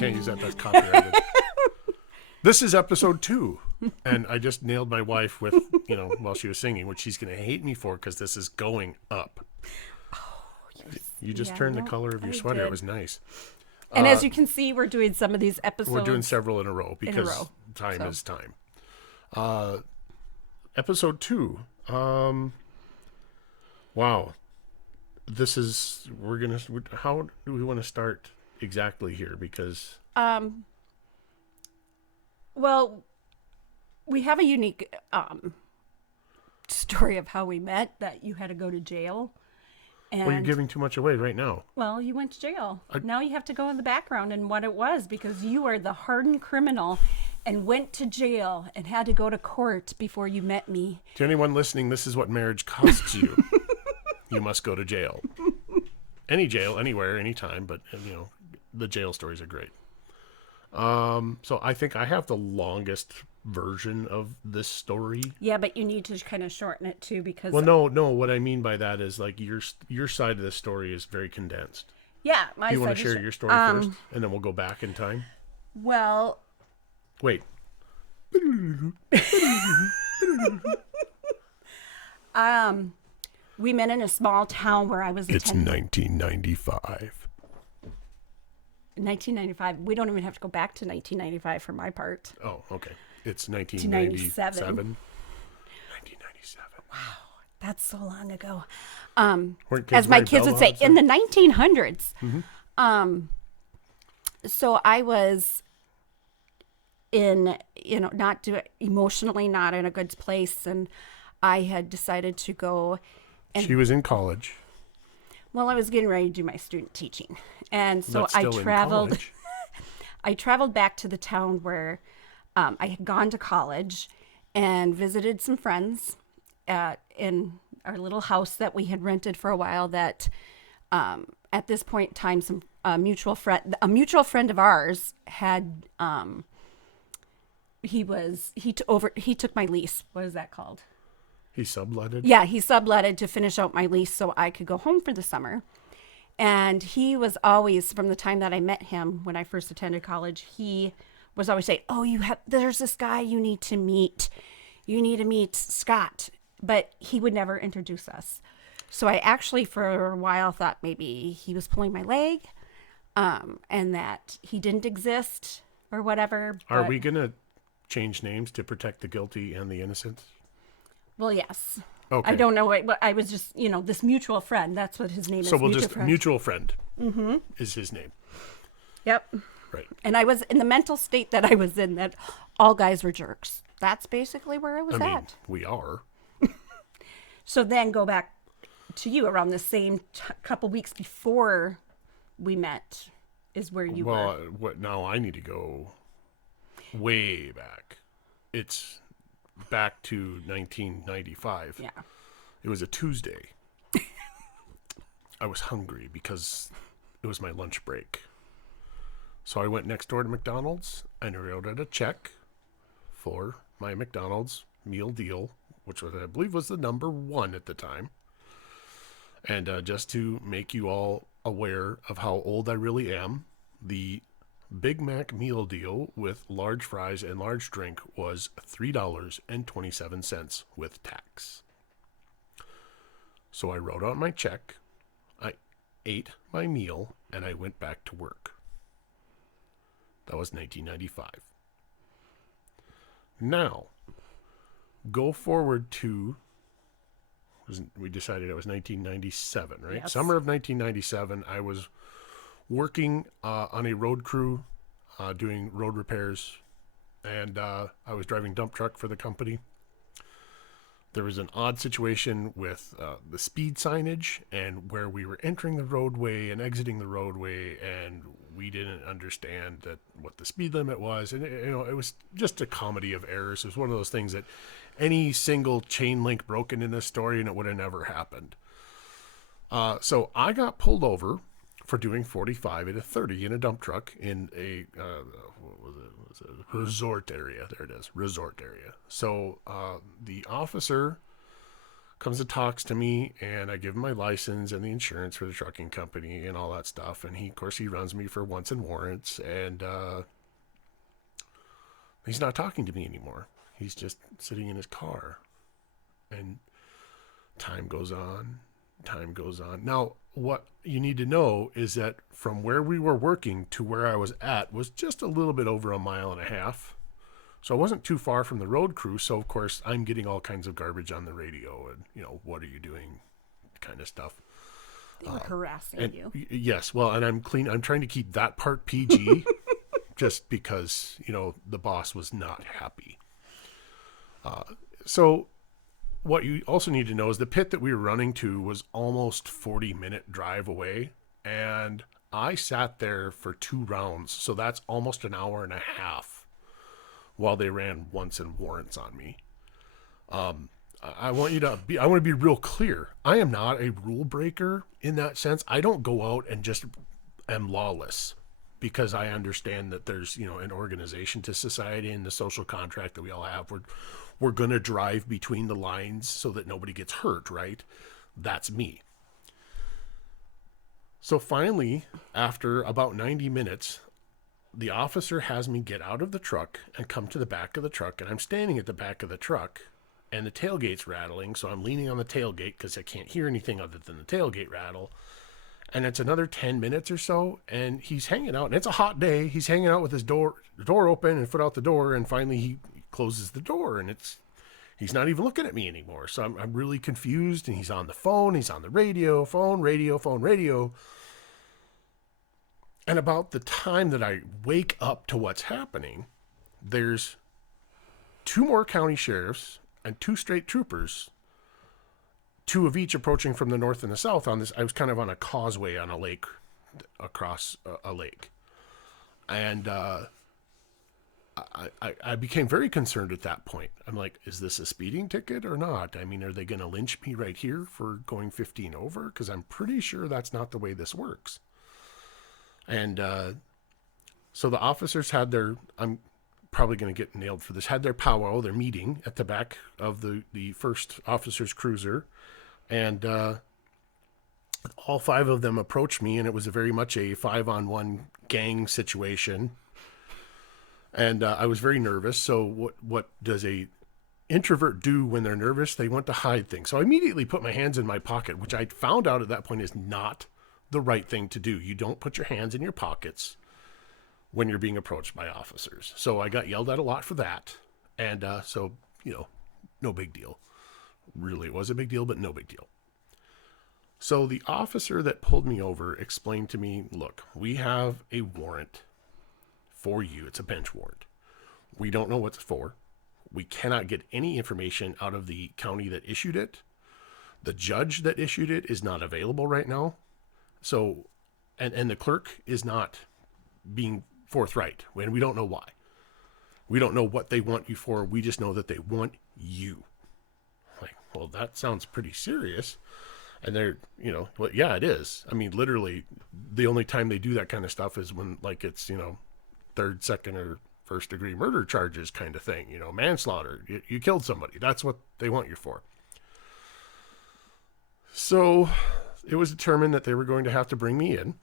can't use that. That's copyrighted. This is episode 2. And I just nailed my wife with, while she was singing, which she's going to hate me for because this is going up. Oh, You just turned the color of your sweater. It was nice. And as you can see, we're doing some of these episodes. We're doing several in a row because time is time. Episode 2. Wow. This is, how do we want to start exactly here? Because... Well, we have a unique story of how we met, that you had to go to jail. And, well, you're giving too much away right now. Well, you went to jail. Now you have to go in the background and what it was, because you are the hardened criminal and went to jail and had to go to court before you met me. To anyone listening, this is what marriage costs you. You must go to jail. Any jail, anywhere, anytime, but, the jail stories are great. So I think I have the longest version of this story. Yeah, but you need to kind of shorten it too, because... Well, no. What I mean by that is like your side of the story is very condensed. Yeah, my side. Do you want to share your story first, and then we'll go back in time? Well... Wait. We met in a small town where I was... It's 1995. 1995. We don't even have to go back to 1995 for my part. Oh, okay. It's 1997. 1997. Wow, that's so long ago. As my kids would say, in the 1900s. Mm-hmm. So I was in, emotionally not in a good place, and I had decided to go. And she was in college. Well, I was getting ready to do my student teaching. And so But I still in traveled. college. I traveled back to the town where I had gone to college and visited some friends in our little house that we had rented for a while. That at this point in time, a mutual friend of ours had. He took my lease. What is that called? He subletted? Yeah, he subletted to finish out my lease so I could go home for the summer. And he was always, from the time that I met him when I first attended college, he was always saying, there's this guy you need to meet. You need to meet Scott. But he would never introduce us. So I actually, for a while, thought maybe he was pulling my leg, and that he didn't exist or whatever. Are we going to change names to protect the guilty and the innocent? Well, yes. Okay. I don't know what I was just, this mutual friend. That's what his name is. So we'll mutual friend is his name. Yep. Right. And I was in the mental state that I was in, that all guys were jerks. That's basically where I was at. We are. So then go back to you around the same couple weeks before we met is where you were. Well, now I need to go way back. It's back to 1995. Yeah. It was a Tuesday. I was hungry because it was my lunch break. So I went next door to McDonald's and I wrote out a check for my McDonald's meal deal, which was, I believe, was the number 1 at the time. And just to make you all aware of how old I really am, the Big Mac meal deal with large fries and large drink was $3.27 with tax. So I wrote out my check, I ate my meal, and I went back to work. That was 1995. Now, go forward to, we decided it was 1997, right? Yes. Summer of 1997, I was working on a road crew, doing road repairs, and I was driving dump truck for the company. There was an odd situation with the speed signage and where we were entering the roadway and exiting the roadway, and we didn't understand what the speed limit was. And it was just a comedy of errors. It was one of those things that any single chain link broken in this story and it would have never happened. So I got pulled over for doing 45 at a 30 in a dump truck in a resort area. There it is, resort area. So the officer comes and talks to me, and I give him my license and the insurance for the trucking company and all that stuff. And of course, he runs me for wants and warrants, and he's not talking to me anymore. He's just sitting in his car, and time goes on. Time goes on. Now, what you need to know is that from where we were working to where I was at was just a little bit over 1.5 miles. So I wasn't too far from the road crew. So, of course, I'm getting all kinds of garbage on the radio and, what are you doing kind of stuff. They were harassing you. Yes. Well, and I'm trying to keep that part PG just because, the boss was not happy. So what you also need to know is the pit that we were running to was almost 40-minute drive away. And I sat there for 2 rounds. So that's almost 1.5 hours while they ran wants and warrants on me. I want to be real clear. I am not a rule breaker in that sense. I don't go out and just am lawless, because I understand that there's, an organization to society and the social contract that we all have. We're going to drive between the lines so that nobody gets hurt, right? That's me. So finally, after about 90 minutes, the officer has me get out of the truck and come to the back of the truck, and I'm standing at the back of the truck, and the tailgate's rattling, so I'm leaning on the tailgate because I can't hear anything other than the tailgate rattle. And it's another 10 minutes or so, and he's hanging out, and it's a hot day. He's hanging out with his door open and foot out the door, and finally he closes the door, and he's not even looking at me anymore. So I'm really confused, and he's on the phone, he's on the radio, phone, radio, phone, radio. And about the time that I wake up to what's happening, there's 2 more county sheriffs and 2 state troopers, 2 of each approaching from the north and the south on this. I was kind of on a causeway on a lake, across a lake. And I became very concerned at that point. I'm like, is this a speeding ticket or not? I mean, are they going to lynch me right here for going 15 over? Because I'm pretty sure that's not the way this works. And so the officers had I'm probably going to get nailed for this, had their powwow, their meeting at the back of the first officer's cruiser. And all 5 of them approached me, and it was very much a 5-on-1 gang situation. And I was very nervous. So what does a introvert do when they're nervous? They want to hide things. So I immediately put my hands in my pocket, which I found out at that point is not the right thing to do. You don't put your hands in your pockets when you're being approached by officers. So I got yelled at a lot for that. And so, no big deal. Really, it was a big deal, but no big deal. So the officer that pulled me over explained to me, look, we have a warrant for you. It's a bench warrant. We don't know what it's for. We cannot get any information out of the county that issued it. The judge that issued it is not available right now. So, and the clerk is not being forthright, and we don't know why. We don't know what they want you for. We just know that they want you. Like, well, that sounds pretty serious. And they're, well, yeah, it is. I mean, literally, the only time they do that kind of stuff is when, like, it's, 3rd, 2nd, or 1st degree murder charges kind of thing. Manslaughter. You killed somebody. That's what they want you for. So it was determined that they were going to have to bring me in.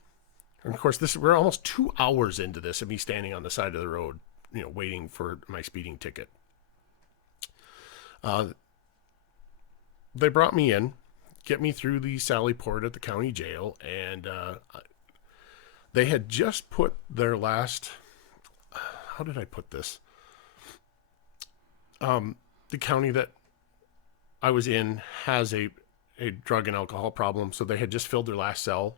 And of course, we're almost 2 hours into this of me standing on the side of the road, waiting for my speeding ticket. They brought me in, get me through the Sally Port at the county jail, and they had just put their last, how did I put this? The county that I was in has a drug and alcohol problem, so they had just filled their last cell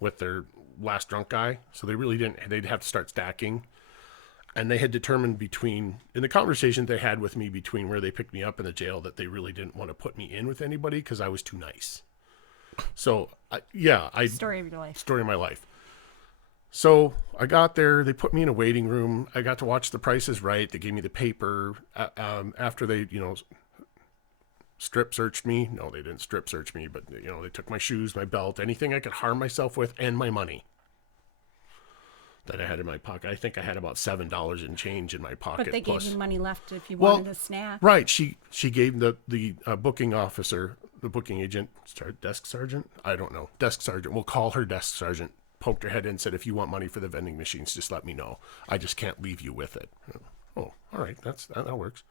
with their last drunk guy, so they really they'd have to start stacking. And they had determined in the conversation they had with me between where they picked me up in the jail, that they really didn't want to put me in with anybody because I was too nice. So, story of your life. Story of my life. So I got there, they put me in a waiting room. I got to watch The Price is Right. They gave me the paper. After they, strip searched me. No, they didn't strip search me, but they took my shoes, my belt, anything I could harm myself with, and my money. that I had in my pocket. I think I had about $7 in change in my pocket. But they plus, gave you money left if you well, wanted a snack. right. She gave the booking officer, the booking agent, desk sergeant. I don't know, desk sergeant. We'll call her desk sergeant. Poked her head in and said, "If you want money for the vending machines, just let me know. I just can't leave you with it." Oh, all right, that works.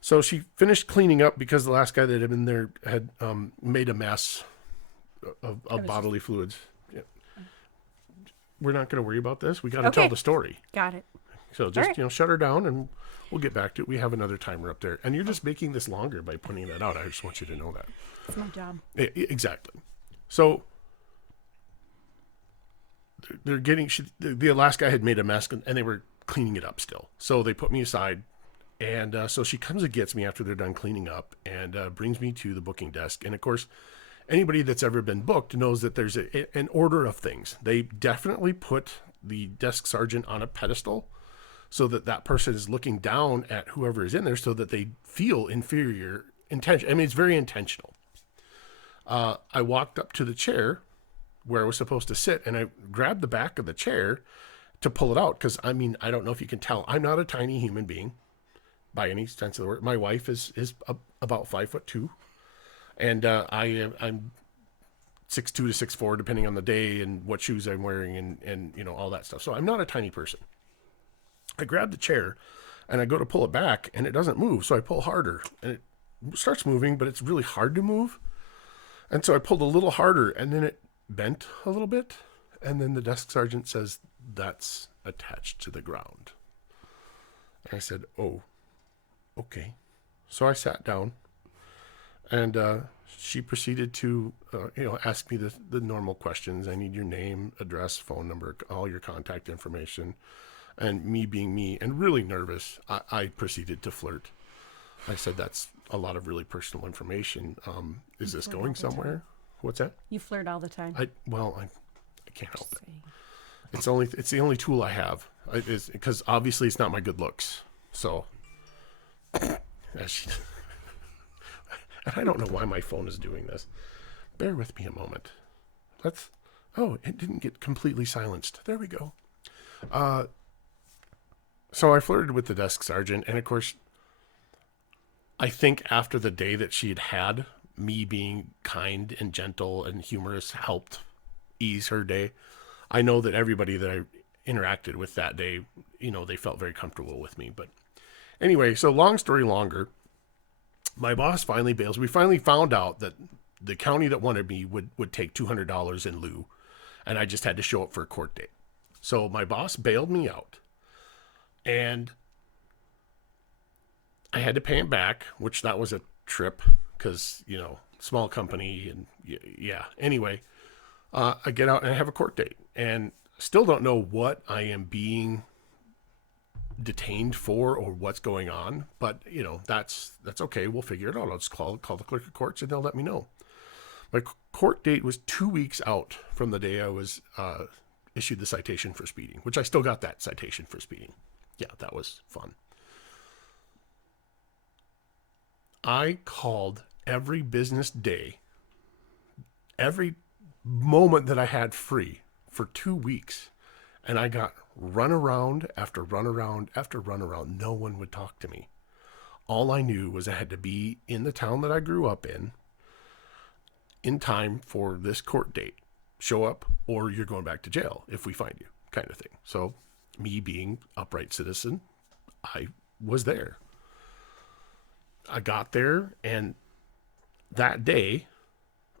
So she finished cleaning up because the last guy that had been there had made a mess of bodily fluids. Yeah. We're not going to worry about this. We got to tell the story. Got it. So just shut her down, and we'll get back to it. We have another timer up there, and you're just making this longer by putting that out. I just want you to know that. It's my job. Exactly. So they're getting the last guy had made a mess, and they were cleaning it up still. So they put me aside, and so she comes and gets me after they're done cleaning up, and brings me to the booking desk. And of course, anybody that's ever been booked knows that there's an order of things. They definitely put the desk sergeant on a pedestal so that person is looking down at whoever is in there, so that they feel inferior. Intention. I mean, it's very intentional. I walked up to the chair where I was supposed to sit, and I grabbed the back of the chair to pull it out. Because, I mean, I don't know if you can tell, I'm not a tiny human being by any sense of the word. My wife is about 5'2", and I'm 6'2" to 6'4", depending on the day and what shoes I'm wearing and all that stuff. So I'm not a tiny person. I grab the chair, and I go to pull it back, and it doesn't move. So I pull harder, and it starts moving, but it's really hard to move. And so I pulled a little harder, and then it bent a little bit, and then the desk sergeant says, "That's attached to the ground." And I said, "Oh, okay." So I sat down, and she proceeded to ask me the normal questions. I need your name, address, phone number, all your contact information. And me being me and really nervous, I proceeded to flirt. I said, "That's a lot of really personal information. Is this going somewhere?" What's that? You flirt all the time. I can't help it. It's the only tool I have. Because obviously it's not my good looks. So, and I don't know why my phone is doing this. Bear with me a moment. It didn't get completely silenced. There we go. So I flirted with the desk sergeant, and of course, I think after the day that she had, me being kind and gentle and humorous helped ease her day. I know that everybody that I interacted with that day, they felt very comfortable with me. But anyway, so long story longer, my boss finally bails. We finally found out that the county that wanted me would take $200 in lieu, and I just had to show up for a court date. So my boss bailed me out, and I had to pay him back, which that was a trip because, small company and yeah. Anyway, I get out and I have a court date, and still don't know what I am being detained for or what's going on, but that's okay. We'll figure it out. I'll just call the clerk of courts and they'll let me know. My court date was 2 weeks out from the day I was issued the citation for speeding, which I still got that citation for speeding. Yeah, that was fun. I called every business day, every moment that I had free for 2 weeks, and I got run around after run around after run around. No one would talk to me. All I knew was I had to be in the town that I grew up in time for this court date. Show up or you're going back to jail if we find you, kind of thing. So me being upright citizen, I was there. I got there, and that day,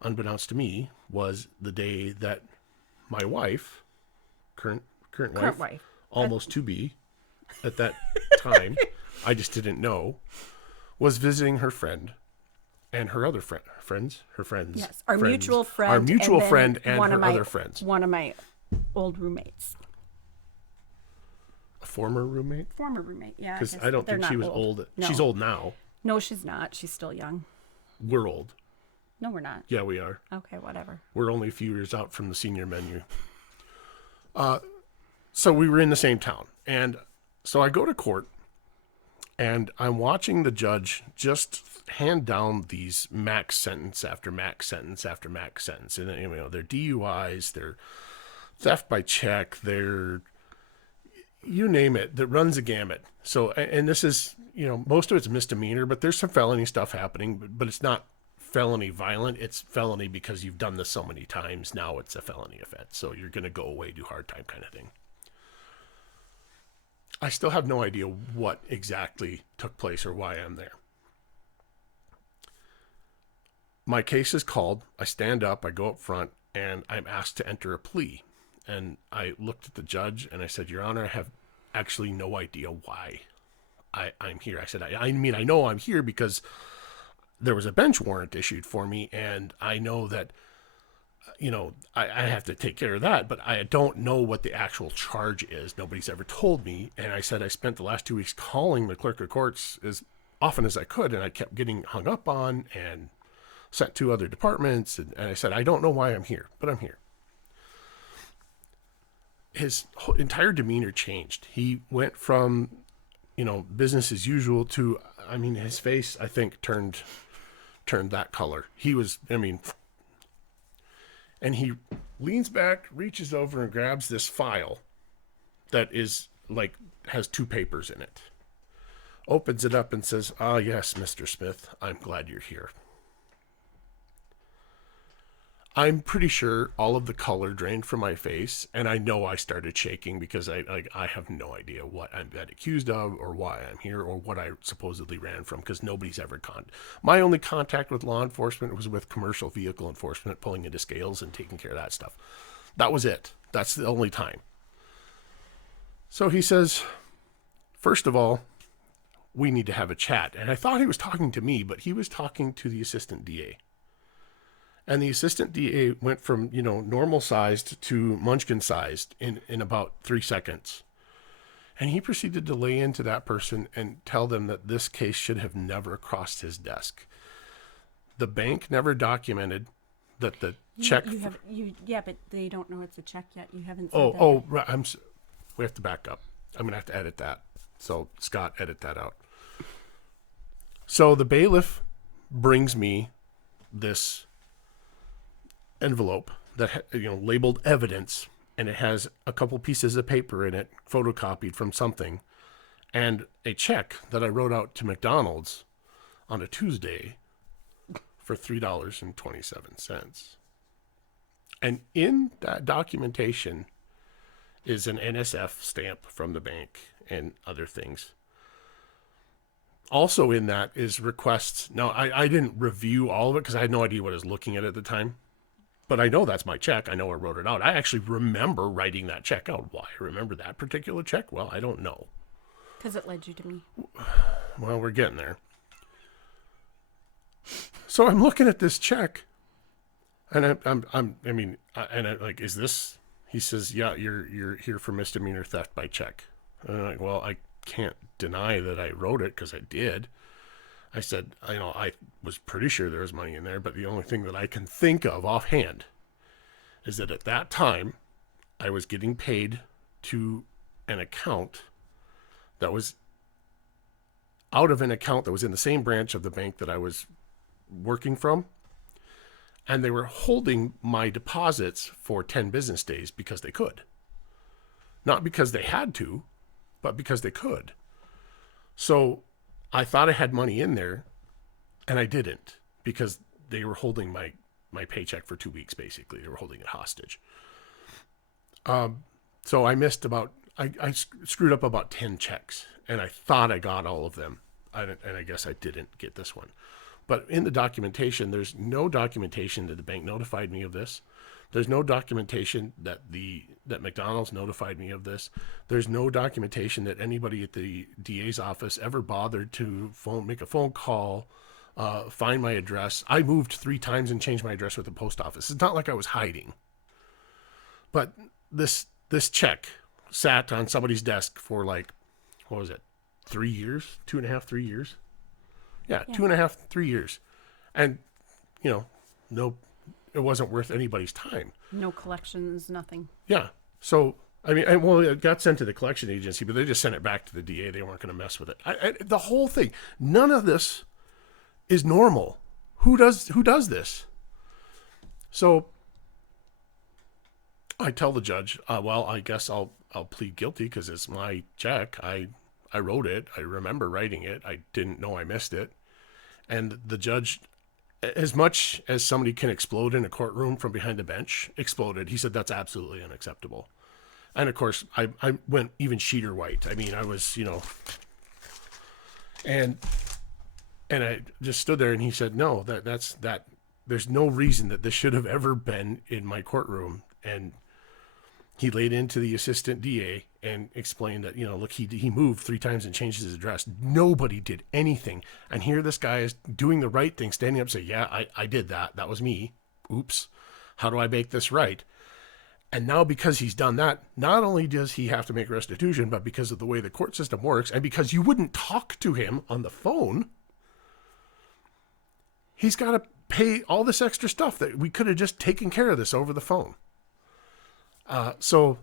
unbeknownst to me, was the day that my wife, current wife, almost to be at that time, I just didn't know, was visiting her friend and her other friends. Yes, our mutual friend. Our mutual friend and one her of my, other friends. One of my old roommates. A former roommate? Former roommate, yeah. Because I don't think she was old. No. She's old now. No, she's not. She's still young. We're old. No, we're not. Yeah, we are. Okay, whatever. We're only a few years out from the senior menu. So we were in the same town. And so I go to court, and I'm watching the judge just hand down these max sentence after max sentence after max sentence. And, they're DUIs, they're theft by check, they're, you name it, that runs a gamut. So, and this is, most of it's misdemeanor, but there's some felony stuff happening, but it's not felony violent. It's felony because you've done this so many times. Now it's a felony offense. So you're going to go away, do hard time kind of thing. I still have no idea what exactly took place or why I'm there. My case is called. I stand up, I go up front, and I'm asked to enter a plea. And I looked at the judge and I said, Your Honor, I have actually no idea why I'm here. I said, I mean, I know I'm here because there was a bench warrant issued for me, and I know that, I have to take care of that, but I don't know what the actual charge is. Nobody's ever told me. And I said, I spent the last 2 weeks calling the clerk of courts as often as I could, and I kept getting hung up on and sent to other departments. And I said, I don't know why I'm here, but I'm here. His whole entire demeanor changed. He went from, business as usual to, his face, I think, turned that color. He was, and he leans back, reaches over and grabs this file that is has 2 papers in it. Opens it up and says, yes, Mr. Smith, I'm glad you're here. I'm pretty sure all of the color drained from my face, and I know I started shaking because I have no idea what I'm being accused of or why I'm here or what I supposedly ran from, because nobody's ever my only contact with law enforcement was with commercial vehicle enforcement, pulling into scales and taking care of that stuff. That was it. That's the only time. So he says, first of all, we need to have a chat. And I thought he was talking to me, but he was talking to the assistant DA. And the assistant DA went from, normal sized to munchkin sized in about 3 seconds. And he proceeded to lay into that person and tell them that this case should have never crossed his desk. The bank never documented that the check. But they don't know it's a check yet. You haven't said that. Oh, right. We have to back up. I'm going to have to edit that. So Scott, edit that out. So the bailiff brings me this envelope that labeled evidence, and it has a couple pieces of paper in it photocopied from something, and a check that I wrote out to McDonald's on a Tuesday for $3.27. And in that documentation is an NSF stamp from the bank and other things. Also in that is requests. Now, I didn't review all of it because I had no idea what I was looking at the time. But I know that's my check. I know I wrote it out. I actually remember writing that check out. Why I remember that particular check? Well, I don't know. Because it led you to me. Well, we're getting there. So I'm looking at this check, and I'm like, is this? He says, yeah, you're here for misdemeanor theft by check. And I'm like, well, I can't deny that I wrote it because I did. I said, I was pretty sure there was money in there, but the only thing that I can think of offhand is that at that time, I was getting paid to an account that was out of an account that was in the same branch of the bank that I was working from. And they were holding my deposits for 10 business days because they could. Not because they had to, but because they could. So I thought I had money in there, and I didn't, because they were holding my paycheck for 2 weeks, basically. They were holding it hostage. So I missed I screwed up about 10 checks, and I thought I got all of them, and I guess I didn't get this one. But in the documentation, there's no documentation that the bank notified me of this. There's no documentation that McDonald's notified me of this. There's no documentation that anybody at the DA's office ever bothered to make a phone call, find my address. I moved 3 times and changed my address with the post office. It's not like I was hiding. But this check sat on somebody's desk for 3 years? 2.5, 3 years? Yeah, 2.5, 3 years. And, no, it wasn't worth anybody's time. No collections, nothing. Yeah. So, it got sent to the collection agency, but they just sent it back to the DA. They weren't going to mess with it. The whole thing, none of this is normal. Who does this? So, I tell the judge, well, I guess I'll plead guilty because it's my check. I wrote it. I remember writing it. I didn't know I missed it. And the judge, as much as somebody can explode in a courtroom from behind the bench, exploded. He said, that's absolutely unacceptable. And of course, I went even sheeter white. I mean, I was, and I just stood there and he said, no, that's there's no reason that this should have ever been in my courtroom. And he laid into the assistant DA and explained that, look, he moved 3 times and changed his address. Nobody did anything. And here this guy is doing the right thing, standing up, saying, yeah, I did that. That was me. Oops. How do I make this right? And now because he's done that, not only does he have to make restitution, but because of the way the court system works, and because you wouldn't talk to him on the phone, he's got to pay all this extra stuff that we could have just taken care of this over the phone. So,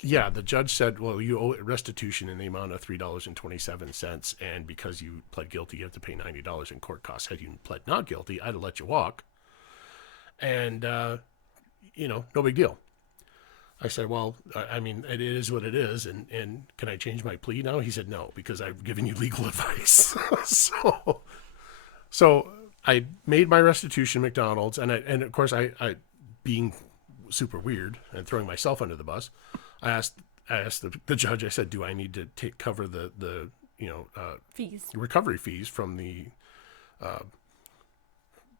yeah, the judge said, well, you owe restitution in the amount of $3.27, and because you pled guilty, you have to pay $90 in court costs. Had you pled not guilty, I'd have let you walk. And, no big deal. I said, well, I mean, it is what it is, and can I change my plea now? He said, no, because I've given you legal advice. So I made my restitution McDonald's, and of course, I being super weird and throwing myself under the bus, I asked the judge, I said, do I need to cover the fees, recovery fees from the,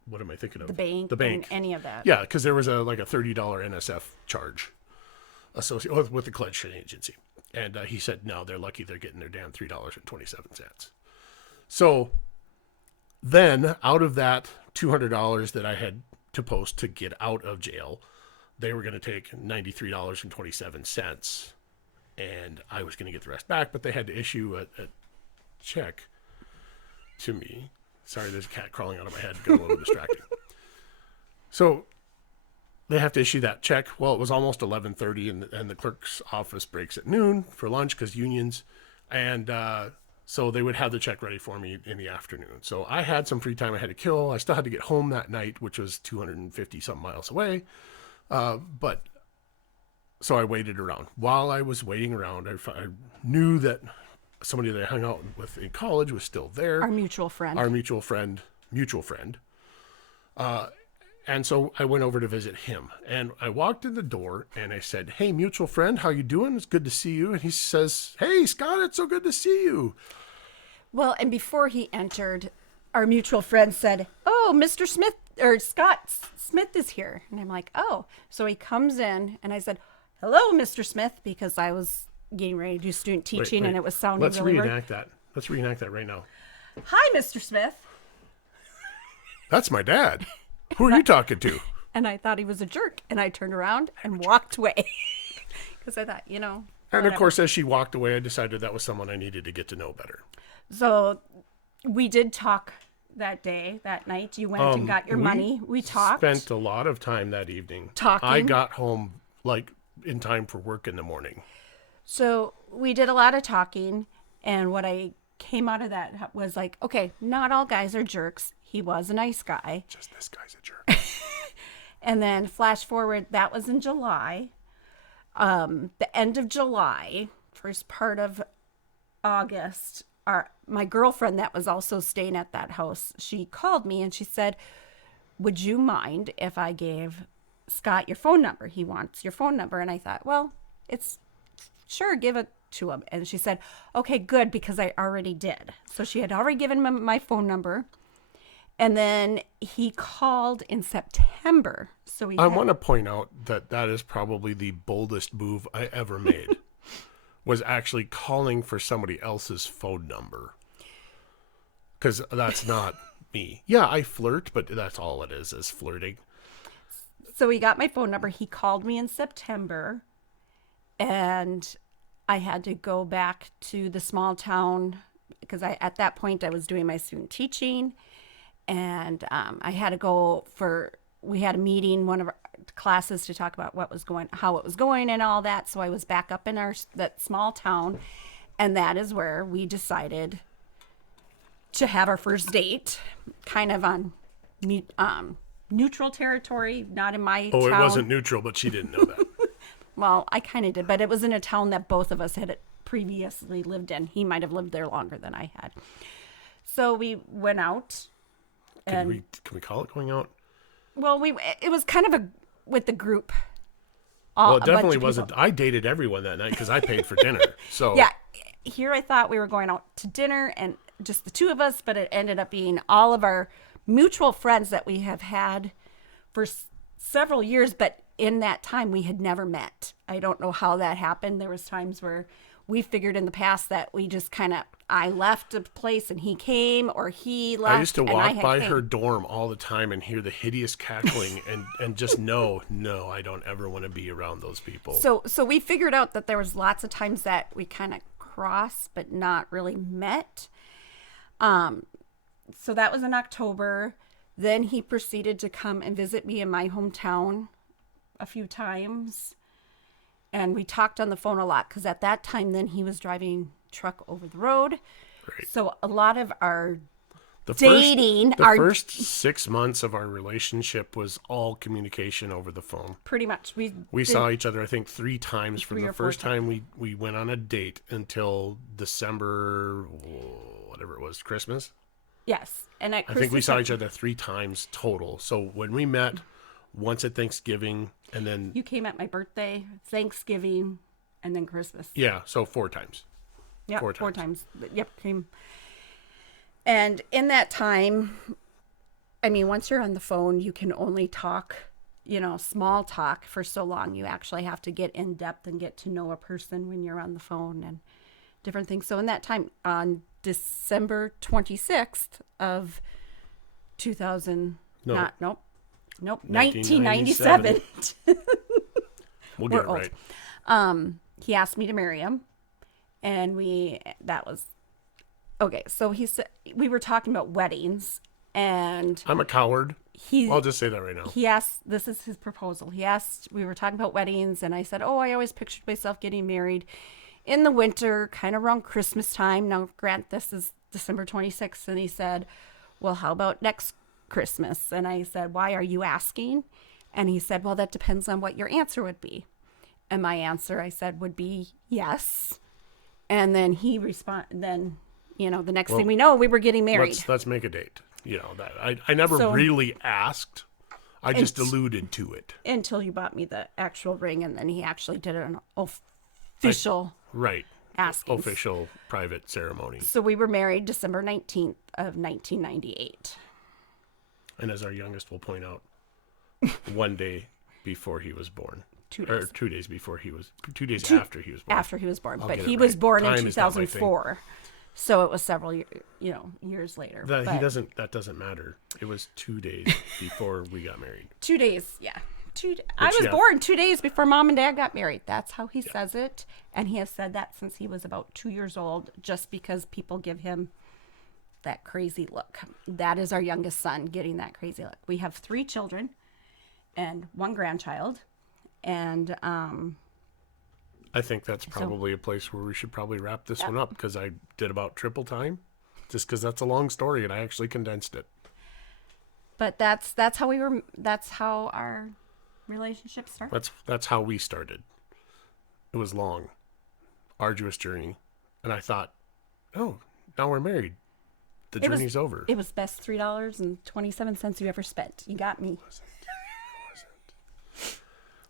what am I thinking of? the bank, and any of that. Yeah, because there was a $30 NSF charge associated with the collection agency. And he said, no, they're lucky they're getting their damn $3.27. So then out of that $200 that I had to post to get out of jail, they were going to take $93.27, and I was going to get the rest back, but they had to issue a check to me. Sorry, there's a cat crawling out of my head. Got a little distracting. So they have to issue that check. Well, it was almost 11:30, and the clerk's office breaks at noon for lunch because unions. And so they would have the check ready for me in the afternoon. So I had some free time I had to kill. I still had to get home that night, which was 250-something miles away. But so I waited around. While I was waiting around, I knew that somebody that I hung out with in college was still there. Our mutual friend. And so I went over to visit him. And I walked in the door and I said, hey, mutual friend, how you doing? It's good to see you. And he says, hey, Scott, it's so good to see you. Well, and before he entered, our mutual friend said, oh, Mr. Smith, or Scott Smith is here. And I'm like, oh. So he comes in and I said, hello, Mr. Smith, because I was getting ready to do student teaching and it was sounding really weird. Let's reenact that right now. Hi, Mr. Smith. That's my dad. Who are you talking to? And I thought he was a jerk. And I turned around and walked away. Because I thought, And whatever. of course, as she walked away, I decided that was someone I needed to get to know better. So we did talk that night. You went and got your money. We talked. Spent a lot of time that evening. Talking. I got home in time for work in the morning. So we did a lot of talking. And what I came out of that was like, okay, not all guys are jerks. He was a nice guy. Just this guy's a jerk. And then flash forward, that was in July. The end of July, first part of August, my girlfriend that was also staying at that house, she called me and she said, would you mind if I gave Scott your phone number? He wants your phone number. And I thought, well, sure, give it to him. And she said, okay, good, because I already did. So she had already given him my phone number. And then he called in September. So I want to point out that is probably the boldest move I ever made. Was actually calling for somebody else's phone number. Because that's not me. Yeah, I flirt, but that's all it is flirting. So he got my phone number. He called me in September. And I had to go back to the small town because at that point I was doing my student teaching. And I had to go we had a meeting, one of our classes, to talk about how it was going and all that. So I was back up in that small town. And that is where we decided to have our first date, kind of on neutral territory, not in my Oh, town. it wasn't neutral, but she didn't know that. Well, I kind of did, but it was in a town that both of us had previously lived in. He might have lived there longer than I had. So we went out, Can and we call it going out? well, it was kind of with the group. Well, A it bunch definitely of wasn't. people. I dated everyone that night because I paid for dinner. So Yeah, here I thought we were going out to dinner and just the two of us, but it ended up being all of our mutual friends that we have had for several years, but in that time we had never met. I don't know how that happened. There was times where we figured in the past that we just kind of, I left a place and he came, or he left. I used to and walk had by came. her dorm all the time and hear the hideous cackling and just no, I don't ever want to be around those people. So we figured out that there was lots of times that we kind of crossed but not really met. So that was in October. Then he proceeded to come and visit me in my hometown a few times. And we talked on the phone a lot because at that time then he was driving truck over the road. Right. So a lot of our The dating, the first 6 months of our relationship was all communication over the phone. pretty much we did- saw each other, I think, 3 times from 3 the or 4 first time we went on a date until December, whatever it was, Christmas. yes. And at I think we Christmas saw each other 3 times total. So when we met once at Thanksgiving and then, you came at my birthday, Thanksgiving, and then Christmas. yeah, so 4 times. Yep, 4 4 times. times. Yep, came. And in that time, I mean, once you're on the phone, you can only talk, small talk for so long. You actually have to get in depth and get to know a person when you're on the phone and different things. So in that time, on December 26th of 2000, No. nope, 1997. 1997. We'll get We're it old. right. He asked me to marry him, and that was okay. So we were talking about weddings, and I'm a coward. he I'll just say that right now. he asked, this is his proposal. We were talking about weddings, and I said, oh, I always pictured myself getting married in the winter, kind of around Christmas time. Now, grant this is December 26th, and he said, well, how about next Christmas? And I said, why are you asking? And he said, well, that depends on what your answer would be. And my answer, I said, would be yes. And then he responded, the next thing we know, we were getting married. Let's make a date. That I never So- really asked. I just alluded to it. Until you bought me the actual ring, and then he actually did an official Right. asking. Official private ceremony. So we were married December 19th of 1998. And as our youngest will point out, one day before he was born. 2 Or days. 2 days before he was, 2 days after he was born. After he was born. I'll But get he it was right. born in Time is not my thing. 2004. So it was several years later. That But that doesn't matter. It was 2 days before we got married. 2 days, yeah. I was born 2 days before Mom and Dad got married. That's how he says it. And he has said that since he was about 2 years old, just because people give him that crazy look. That is our youngest son getting that crazy look. We have 3 children and 1 grandchild. And I think that's probably a place where we should probably wrap this one up because I did about triple time. Just because that's a long story and I actually condensed it. but that's how our relationship started. That's how we started. It was long, arduous journey, and I thought, oh, now we're married. The journey's over. It was best $3.27 you ever spent. You got me.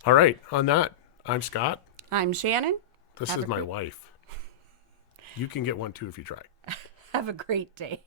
All right, on that, I'm Scott. I'm Shannon. This is my wife. You can get one too if you try. Have a great day.